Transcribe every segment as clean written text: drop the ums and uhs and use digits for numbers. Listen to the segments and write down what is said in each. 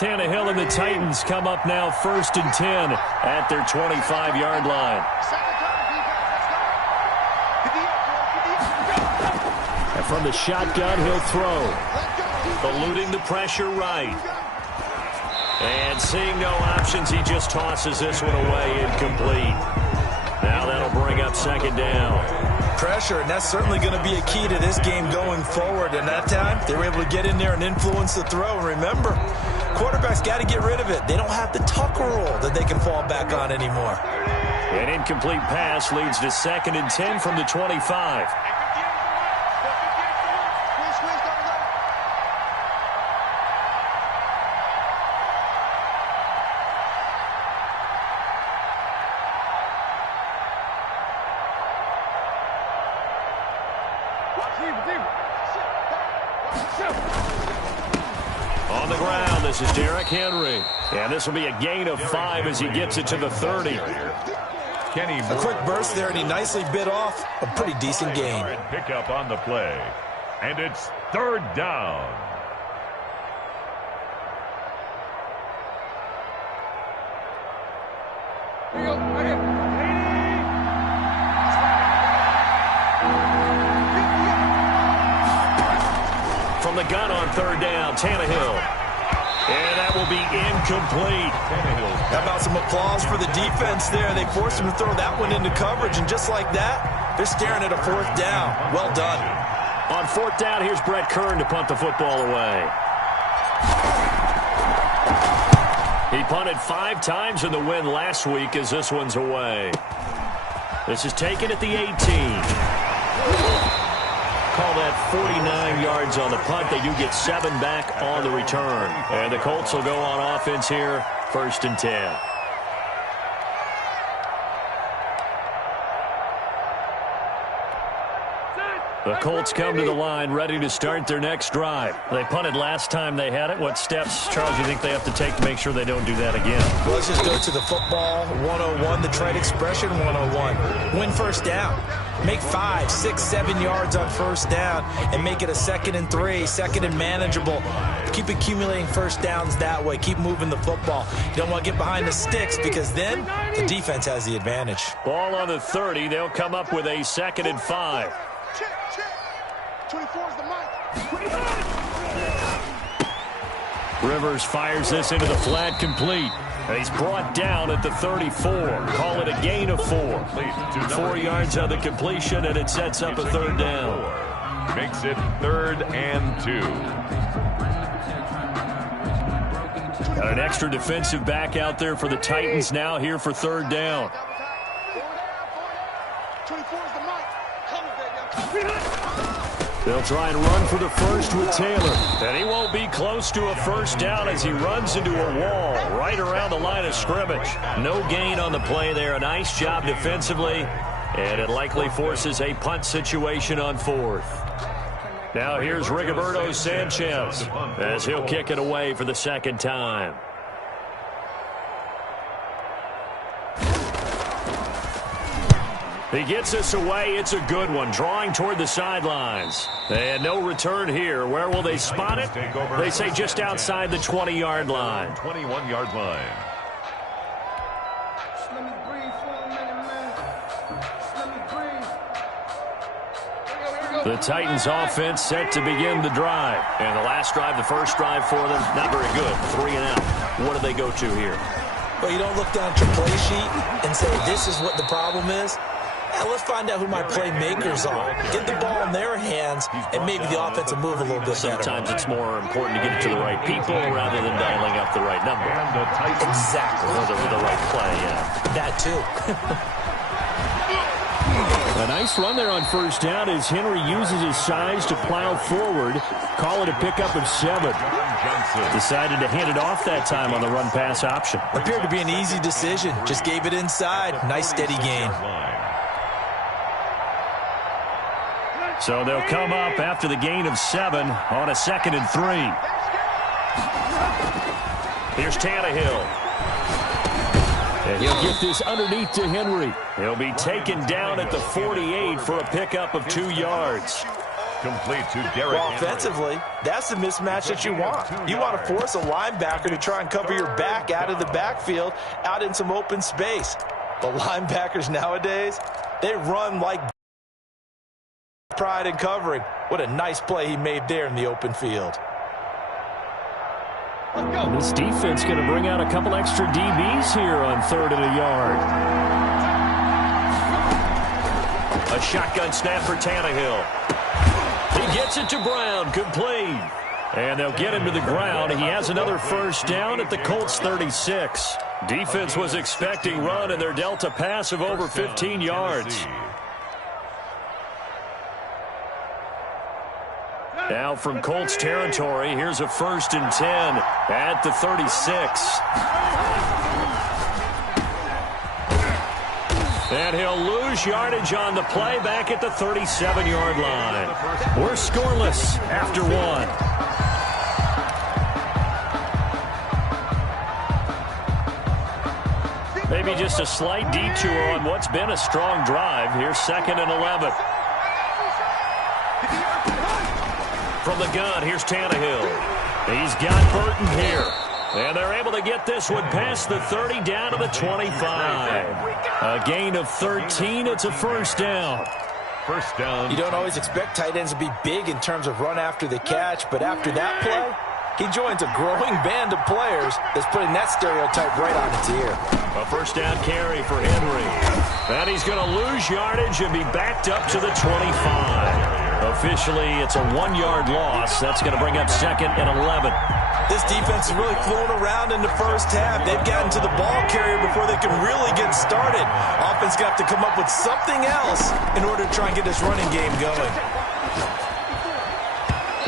Tannehill and the Titans come up now 1st and 10 at their 25-yard line. And from the shotgun, he'll throw. Eluding the pressure right. And seeing no options, he just tosses this one away incomplete. Now that'll bring up 2nd down. Pressure, and that's certainly going to be a key to this game going forward. And that time, they were able to get in there and influence the throw. And remember, quarterbacks got to get rid of it. They don't have the Tucker rule that they can fall back on anymore. An incomplete pass leads to 2nd and 10 from the 25. On the ground, this is Derrick Henry. And this will be a gain of 5 as he gets it to the 30. A quick burst there, and he nicely bit off a pretty decent gain. Pick up on the play. And it's 3rd down. From the gun on 3rd down, Tannehill. And that will be incomplete. How about some applause for the defense there? They forced him to throw that one into coverage, and just like that, they're staring at a 4th down. Well done. On 4th down, here's Brett Kern to punt the football away. He punted 5 times in the win last week as this one's away. This is taken at the 18. Call that 49 yards on the punt. They do get 7 back on the return. And the Colts will go on offense here, 1st and 10. The Colts come to the line ready to start their next drive. They punted last time they had it. What steps, Charles, do you think they have to take to make sure they don't do that again? Well, let's just go to the football 101, the trade expression 101. Win 1st down. Make 5, 6, 7 yards on 1st down and make it a 2nd and 3, 2nd and manageable. Keep accumulating 1st downs that way. Keep moving the football. You don't want to get behind the sticks because then the defense has the advantage. Ball on the 30. They'll come up with a 2nd and 5. 24 is the mic. Rivers fires this into the flat, complete. And he's brought down at the 34. Call it a gain of 4. 4 yards on the completion, and it sets up a 3rd down. Makes it 3rd and 2. Got an extra defensive back out there for the Titans now here for 3rd down. 24 is the mic. They'll try and run for the first with Taylor. And he won't be close to a 1st down as he runs into a wall right around the line of scrimmage. No gain on the play there. A nice job defensively. And it likely forces a punt situation on 4th. Now here's Rigoberto Sanchez as he'll kick it away for the 2nd time. He gets this away. It's a good one. Drawing toward the sidelines. And no return here. Where will they spot it? They say just outside the 20-yard line. 21-yard line. The Titans offense set to begin the drive. And the last drive, the first drive for them, not very good. 3 and out. What do they go to here? Well, you don't look down at your play sheet and say, this is what the problem is. Yeah, let's find out who my playmakers are. Get the ball in their hands, and maybe the offense will move a little bit better. Sometimes it's more important to get it to the right people rather than dialing up the right number. Exactly. Or the right play, yeah. That too. A nice run there on 1st down as Henry uses his size to plow forward. Call it a pickup of 7. Decided to hand it off that time on the run-pass option. Appeared to be an easy decision. Just gave it inside. Nice steady gain. So they'll come up after the gain of 7 on a 2nd and 3. Here's Tannehill. And he'll get this underneath to Henry. He'll be taken down at the 48 for a pickup of 2 yards. complete to Derrick Well, Henry. offensively, that's the mismatch that you want. You want to force a linebacker to try and cover your back out of the backfield, out in some open space. The linebackers nowadays, they run like pride in covering. What a nice play he made there in the open field. This defense going to bring out a couple extra DBs here on 3rd and a yard. A shotgun snap for Tannehill. He gets it to Brown, complete. And they'll get him to the ground. He has another first down at the Colts 36. Defense was expecting run, and they're dealt a pass of over 15 yards. Now from Colts territory, here's a 1st and 10 at the 36. And he'll lose yardage on the play back at the 37-yard line. We're scoreless after 1. Maybe just a slight detour on what's been a strong drive. Here's 2nd and 11. From the gun, here's Tannehill. He's got Burton here. And they're able to get this one past the 30 down to the 25. A gain of 13. It's a first down. First down. You don't always expect tight ends to be big in terms of run after the catch, but after that play, he joins a growing band of players that's putting that stereotype right on its ear. A first down carry for Henry. And he's going to lose yardage and be backed up to the 25. Officially, it's a 1-yard loss. That's going to bring up 2nd and 11. This defense is really flown around in the first half. They've gotten to the ball carrier before they can really get started. Offense going to have to come up with something else in order to try and get this running game going.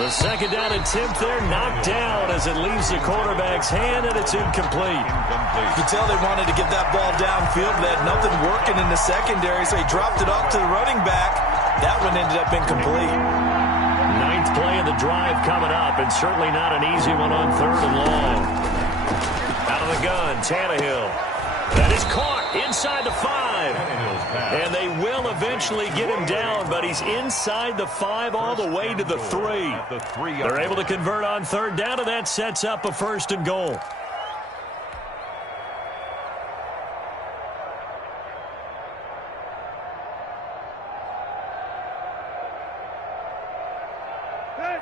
The 2nd down and 10th there, knocked down as it leaves the quarterback's hand, and it's incomplete. You can tell they wanted to get that ball downfield, but they had nothing working in the secondary, so he dropped it off to the running back. That one ended up incomplete. 9th play of the drive coming up, and certainly not an easy one on 3rd and long. Out of the gun, Tannehill. That is caught inside the 5. And they will eventually get him down, but he's inside the 5 all the way to the 3. They're able to convert on 3rd down, and that sets up a 1st and goal.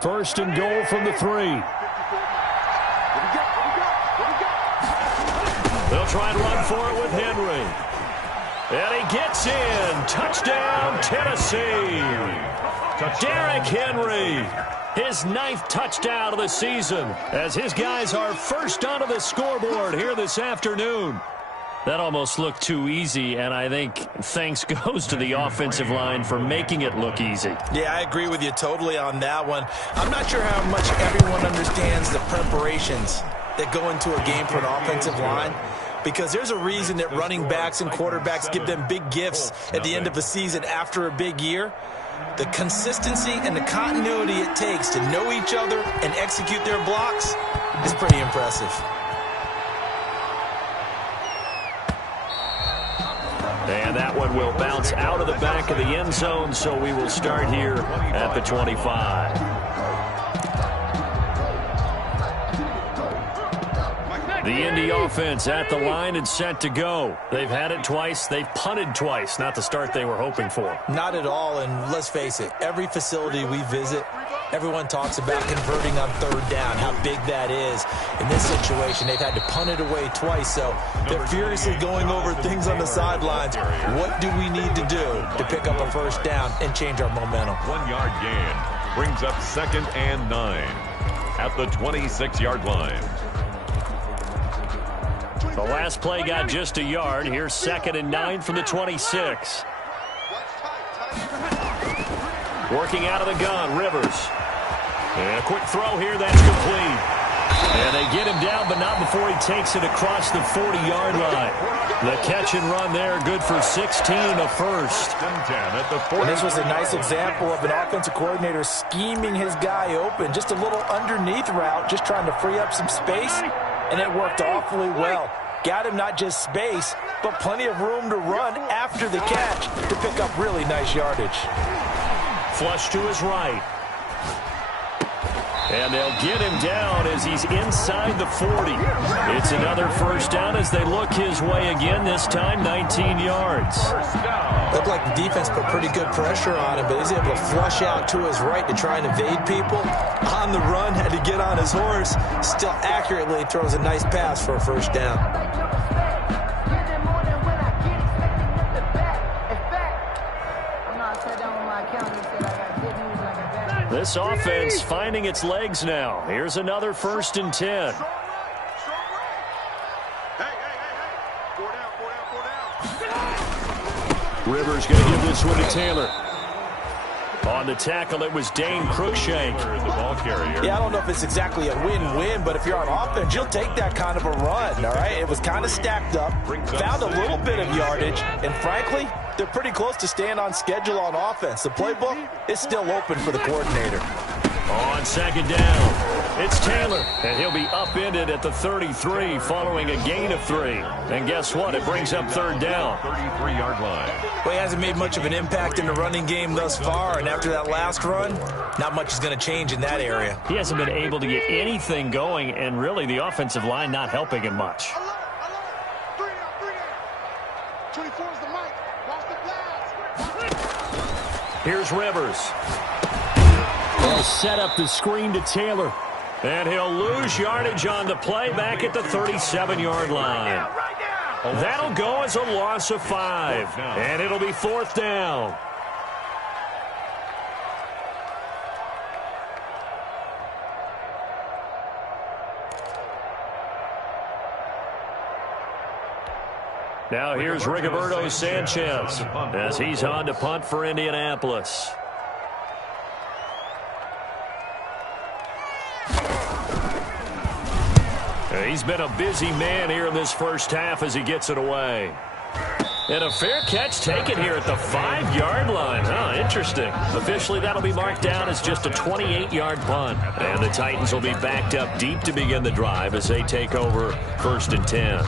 First and goal from the 3. They'll try and run for it with Henry. And he gets in. Touchdown, Tennessee. Derrick Henry. His 9th touchdown of the season as his guys are first onto the scoreboard here this afternoon. That almost looked too easy, and I think thanks goes to the offensive line for making it look easy. Yeah, I agree with you totally on that one. I'm not sure how much everyone understands the preparations that go into a game for an offensive line, because there's a reason that running backs and quarterbacks give them big gifts at the end of a season after a big year. The consistency and the continuity it takes to know each other and execute their blocks is pretty impressive. And that one will bounce out of the back of the end zone, so we will start here at the 25. The Indy offense at the line and set to go. They've had it twice. They've punted twice. Not the start they were hoping for. Not at all, and let's face it, every facility we visit, everyone talks about converting on 3rd down, how big that is. In this situation, they've had to punt it away twice, so they're furiously going over things on the sidelines. What do we need to do to pick up a first down and change our momentum? 1-yard gain brings up 2nd and 9 at the 26-yard line. The last play got just a yard. Here's 2nd and 9 from the 26. Working out of the gun, Rivers. And a quick throw here, that's complete. And they get him down, but not before he takes it across the 40-yard line. The catch and run there, good for 16, a first. And this was a nice example of an offensive coordinator scheming his guy open. Just a little underneath route, just trying to free up some space, and it worked awfully well. Got him not just space, but plenty of room to run after the catch to pick up really nice yardage. Flush to his right. And they'll get him down as he's inside the 40. It's another first down as they look his way again, this time 19 yards. Looked like the defense put pretty good pressure on him, but he's able to flush out to his right to try and evade people. On the run, had to get on his horse. Still accurately throws a nice pass for a first down. This offense finding its legs now. Here's another 1st and 10. Rivers going to give this one to Taylor. On the tackle, it was Dane Cruikshank. The ball carrier. Yeah, I don't know if it's exactly a win-win, but if you're on offense, you'll take that kind of a run, all right? It was kind of stacked up, found a little bit of yardage, and frankly, they're pretty close to staying on schedule on offense. The playbook is still open for the coordinator. On 2nd down, it's Taylor, and he'll be upended at the 33 following a gain of 3. And guess what? It brings up 3rd down. 33-yard line. Well, he hasn't made much of an impact in the running game thus far, and after that last run, not much is going to change in that area. He hasn't been able to get anything going, and really the offensive line not helping him much. 24 is the mic. Watch the blast. Here's Rivers. He'll set up the screen to Taylor. And he'll lose yardage on the play back at the 37-yard line. That'll go as a loss of 5. And it'll be 4th down. Now here's Rigoberto Sanchez as he's on to punt for Indianapolis. He's been a busy man here in this first half as he gets it away. And a fair catch taken here at the 5-yard line. Oh, interesting. Officially, that'll be marked down as just a 28-yard punt. And the Titans will be backed up deep to begin the drive as they take over 1st and 10.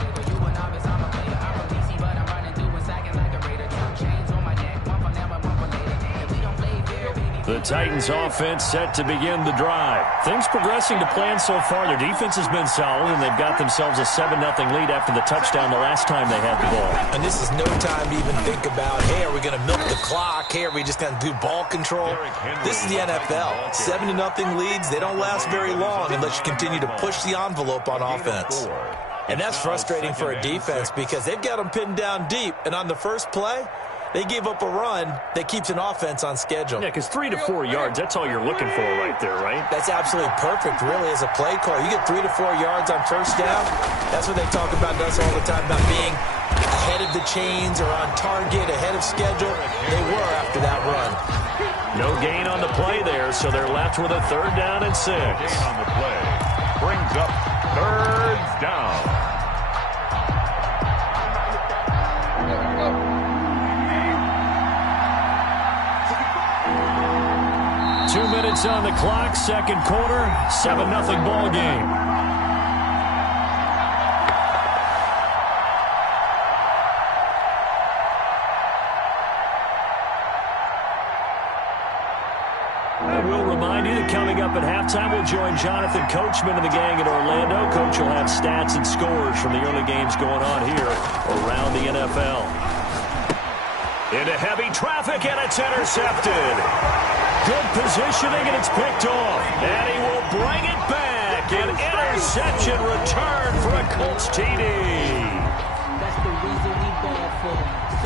The Titans offense set to begin the drive. Things progressing to plan so far. Their defense has been solid, and they've got themselves a 7-0 lead after the touchdown the last time they had the ball. And this is no time to even think about, hey, are we going to milk the clock? Hey, are we just going to do ball control? This is the NFL. 7-0 leads, they don't last very long unless you continue to push the envelope on offense. And that's frustrating for a defense because they've got them pinned down deep, and on the first play, they gave up a run that keeps an offense on schedule. Yeah, because 3 to 4 yards, that's all you're looking for right there, right? That's absolutely perfect, really, as a play call. You get 3 to 4 yards on first down. That's what they talk about us all the time, about being ahead of the chains or on target, ahead of schedule. They were after that run. No gain on the play there, so they're left with a 3rd down and 6. Gain on the play brings up 3rd down. 2 minutes on the clock, 2nd quarter, 7-0 ball game. I will remind you that coming up at halftime, we'll join Jonathan Coachman and the gang in Orlando. Coach will have stats and scores from the early games going on here around the NFL. Into heavy traffic, and it's intercepted. Good positioning, and it's picked off. And he will bring it back. An interception return for a Colts TD.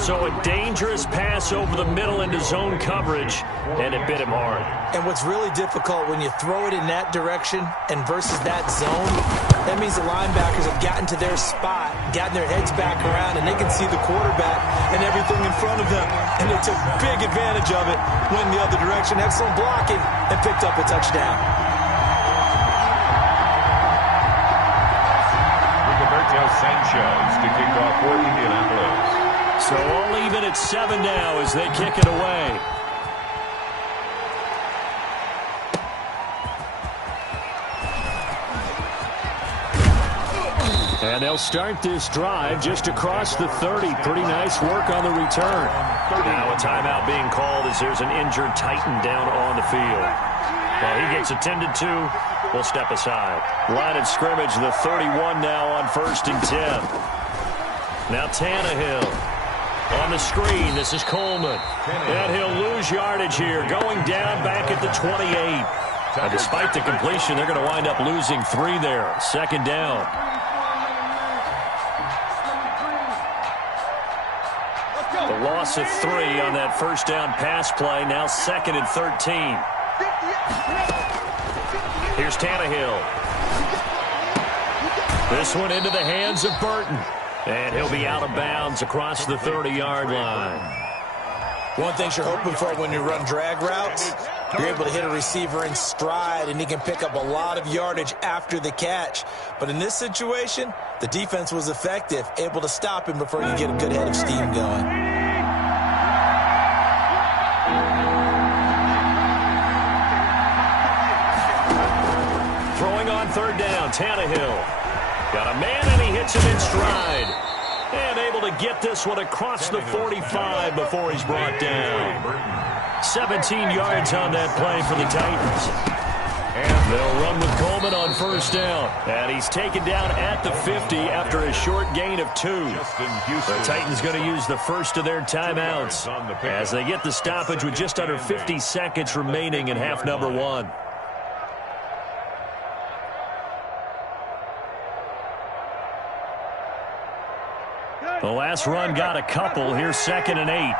So a dangerous pass over the middle into zone coverage, and it bit him hard. And what's really difficult when you throw it in that direction and versus that zone, that means the linebackers have gotten to their spot, gotten their heads back around, and they can see the quarterback and everything in front of them. And they took big advantage of it, went the other direction, excellent blocking, and picked up a touchdown. Rigoberto Sanchez to kick off for Indianapolis. So all even at 7 now as they kick it away. And they'll start this drive just across the 30. Pretty nice work on the return. Now a timeout being called as there's an injured Titan down on the field. Well, he gets attended to. We'll step aside. Line of scrimmage, the 31 now on 1st and 10. Now Tannehill on the screen. This is Coleman. And he'll lose yardage here, going down back at the 28. Now, despite the completion, they're going to wind up losing 3 there. 2nd down. The loss of 3 on that 1st down pass play. Now 2nd and 13. Here's Tannehill. This one into the hands of Burton. And he'll be out of bounds across the 30-yard line. One thing you're hoping for when you run drag routes, you're able to hit a receiver in stride, and he can pick up a lot of yardage after the catch. But in this situation, the defense was effective, able to stop him before you get a good head of steam going. Throwing on 3rd down, Tannehill. Got a man, and he hits him in stride. And able to get this one across the 45 before he's brought down. 17 yards on that play for the Titans. And they'll run with Coleman on 1st down. And he's taken down at the 50 after a short gain of 2. The Titans going to use the first of their timeouts as they get the stoppage with just under 50 seconds remaining in half number 1. The last run got a couple. Here's 2nd and 8.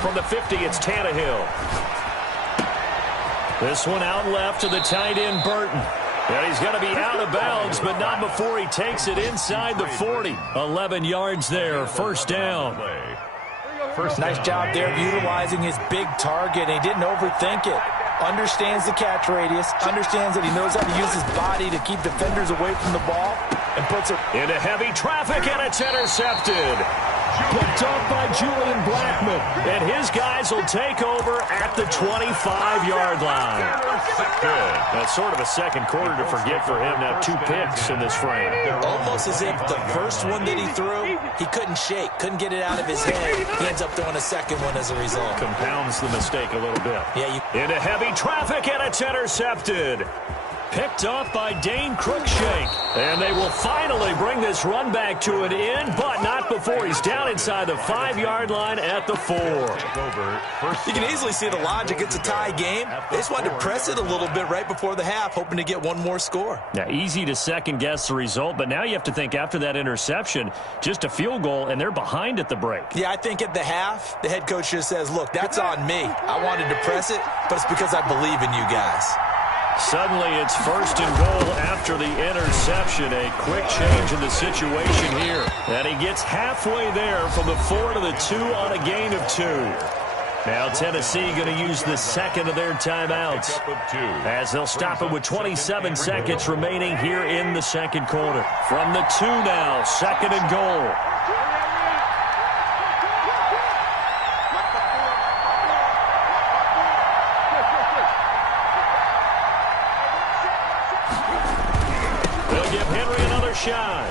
From the 50, it's Tannehill. This one out left to the tight end, Burton. And he's going to be out of bounds, but not before he takes it inside the 40. 11 yards there, 1st down. Nice job there of utilizing his big target. He didn't overthink it. Understands the catch radius, understands that he knows how to use his body to keep defenders away from the ball, and puts it into heavy traffic, and it's intercepted. Picked off by Julian Blackmon, and his guys will take over at the 25-yard line. That's sort of a second quarter to forget for him. Now 2 picks in this frame. Almost as if the first one that he threw, he couldn't shake, couldn't get it out of his head. He ends up throwing a second one as a result. Compounds the mistake a little bit. Yeah, into heavy traffic, and it's intercepted. Picked off by Dane Cruikshank. And they will finally bring this run back to an end, but not before he's down inside the 5-yard line at the 4. You can easily see the logic. It's a tie game. They just wanted to press it a little bit right before the half, hoping to get one more score. Now, easy to second-guess the result, but now you have to think after that interception, just a field goal, and they're behind at the break. Yeah, I think at the half, the head coach just says, look, that's on me. I wanted to press it, but it's because I believe in you guys. Suddenly, it's 1st and goal after the interception. A quick change in the situation here. And he gets halfway there from the 4 to the 2 on a gain of 2. Now Tennessee going to use the second of their timeouts as they'll stop it with 27 seconds remaining here in the second quarter. From the 2 now, 2nd and goal. Shot.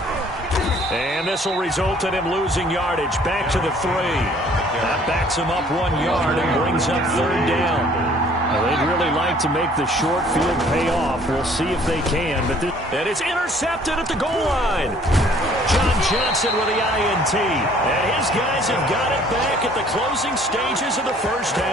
And this will result in him losing yardage back to the 3. That backs him up 1 yard and brings up 3rd down. Well, they'd really like to make the short field pay off. We'll see if they can. And it's intercepted at the goal line. John Johnson with the INT. And his guys have got it back at the closing stages of the 1st half.